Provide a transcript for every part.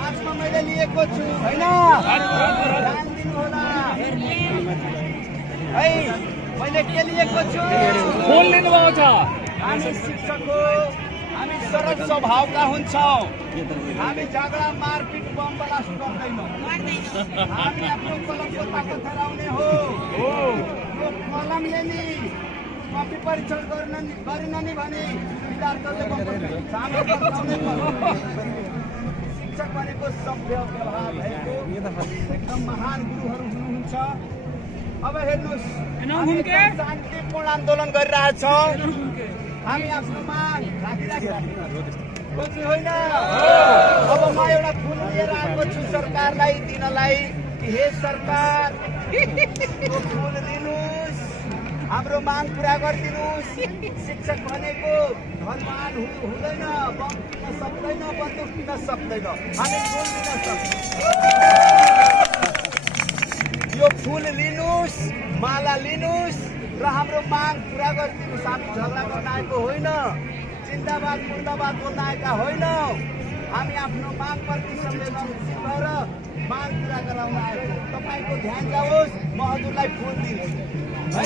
हातमा मैले लिएको छु हैन है मैले के लिएको छु फुल लिनुभएको छ हामी शिक्षक हो हामी सरल स्वभावका हुन्छौँ हामी झगडा मारपिट बम ब्लास्ट गर्दैनौँ हामी आफ्नो कलमको ताकत हराउने हो यो कलमले नि कपी परीक्षण गरेन नि भने विद्यार्थीले शिक्षक भनेको सभ्य व्यवहार भएको एकदम महान गुरुहरू हुनुहुन्छ। अब हेर्नुहोस् शान्तिपूर्ण आन्दोलन गरिरहेछौँ हामी आफ्नो माग राखिराखेको होइन। अब म एउटा फुल लिएर आएको छु सरकारलाई दिनलाई कि हे सरकार फुल दिनुहोस् हाम्रो माग पुरा गरिदिनुहोस्। शिक्षक भनेको धनवान हुँदैन बम किन्न सक्दैन बन्दुक किन्न सक्दैन हामी फुल दिन सक्छौँ। यो फुल लिनुहोस् माला लिनुहोस् र हाम्रो माग पुरा गरिदिनुहोस्। हामी झगडा गर्न आएको होइन जिन्दाबाद मुर्दाबाद बोल्न आएका होइनौँ हामी आफ्नो मागप्रति संवेदनशील भएर माग पुरा गराउन आएको। तपाईँको ध्यान जाओस् म हजुरलाई फुल दिन्छु है।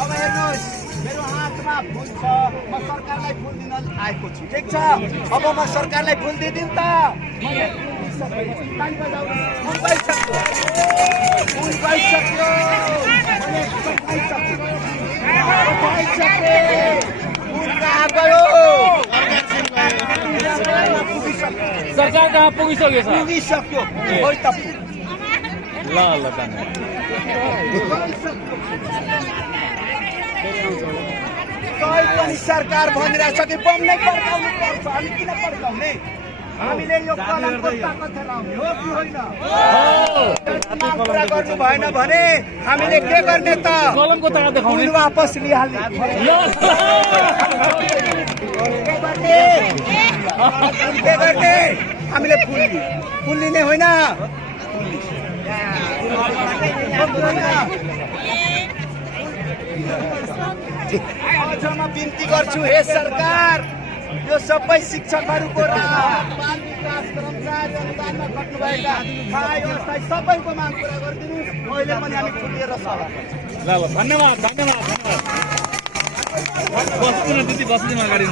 अब हेर्नुहोस् मेरो हातमा फुल छ म सरकारलाई फुल दिन आएको छु ठिक छ। अब म सरकारलाई फुल दिदिउँ त फुल पाइसक्यो सरकार कहाँ पुगिसक्यो सर पुगिसक्यो ल ल पनि सरकार भनिरहेछ कि बम नै पड्काउनु पर्छ हामी किन पड्काउने हामीले यो कलमको ताकत हराउने हो कि होइन। पुरा गर्नु भएन भने हामीले के गर्ने त कलमको ताकत देखाउने वापस लिइहाल्ने के गर्ने हामीले फुल लिने होइन। अझ म बिन्ती गर्छु हे सरकार यो सबै शिक्षकहरूको बाल विकास कर्मचारी अनुदानमा खट्नुभएका व्यवस्था सबैको माग पुरा गरिदिनुहोस्। अहिले पनि हामी खुलेर सभा ल धन्यवाद धन्यवाद बस्नु न त्यति बस्दिन अगाडि